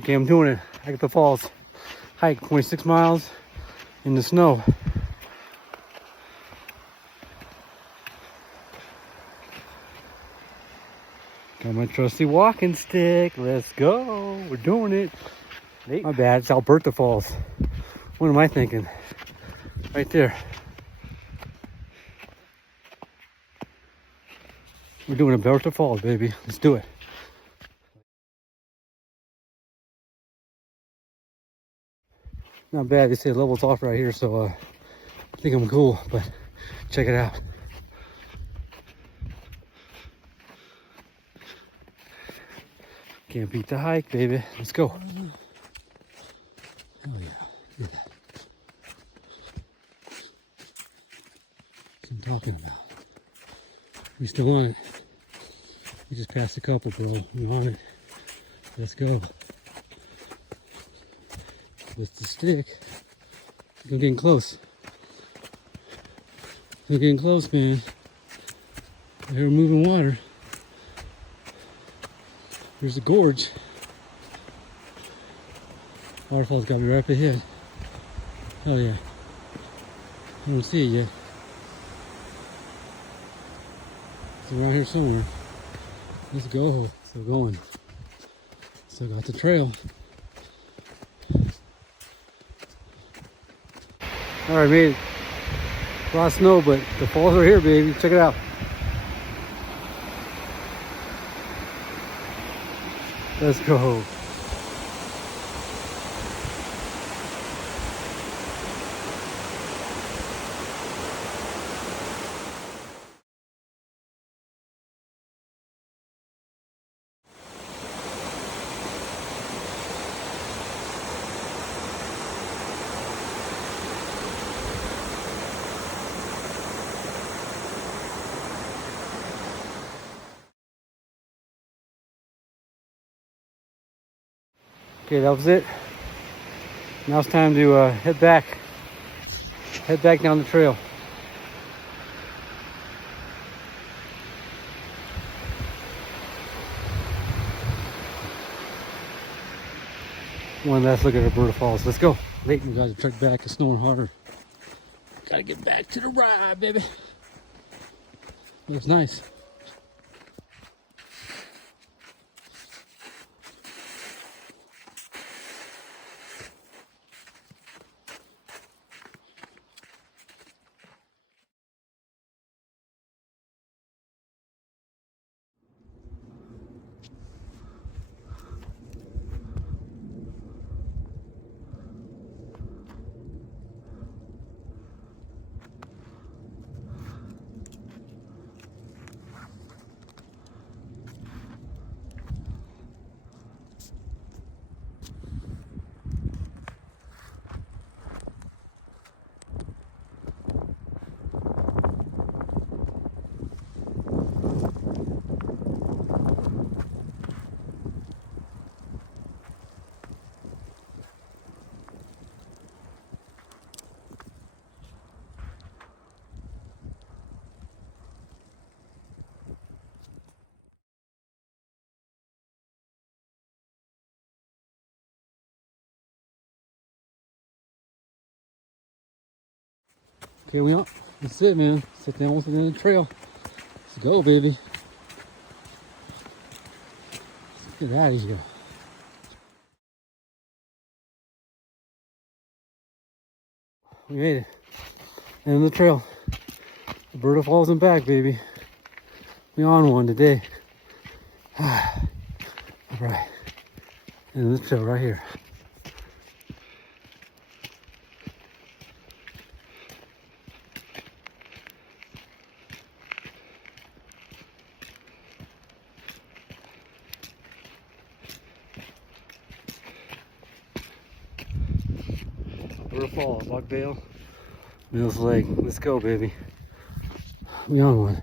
Okay, I'm doing it. I got the falls. Hike 26 miles in the snow. Got my trusty walking stick. Let's go. We're doing it. My bad. It's Alberta Falls. What am I thinking? Right there. We're doing Alberta Falls, baby. Let's do it. Not bad. They say levels off right here, so I think I'm cool. But check it out. Can't beat the hike, baby. Let's go. Oh yeah. Look at that. That's what I'm talking about. We still on it. We just passed a couple, bro. We're on it. Let's go. It's the stick. We're getting close. We're getting close, man. I hear moving water. There's a gorge. Waterfall's got to be right up ahead. Oh yeah. I don't see it yet. It's around here somewhere. Let's go. Still going. Still got the trail. Alright, made it. A lot of snow, but the falls are here, baby. Check it out. Let's go. Okay, that was it. Now it's time to head back down the trail. One last look at Alberta Falls. Let's go. Late, you guys have trekked back. It's snowing harder. Gotta get back to the ride, baby. Looks nice. Okay, we on. That's it, man. Sit down with the end of the trail. Let's go, baby. Let's get out of here. We made it. End of the trail. Alberta Falls and back, baby. We on one today. All right. End of the trail right here. Alberta Falls, Lockdale, Mills Lake. Let's go, baby. We on one.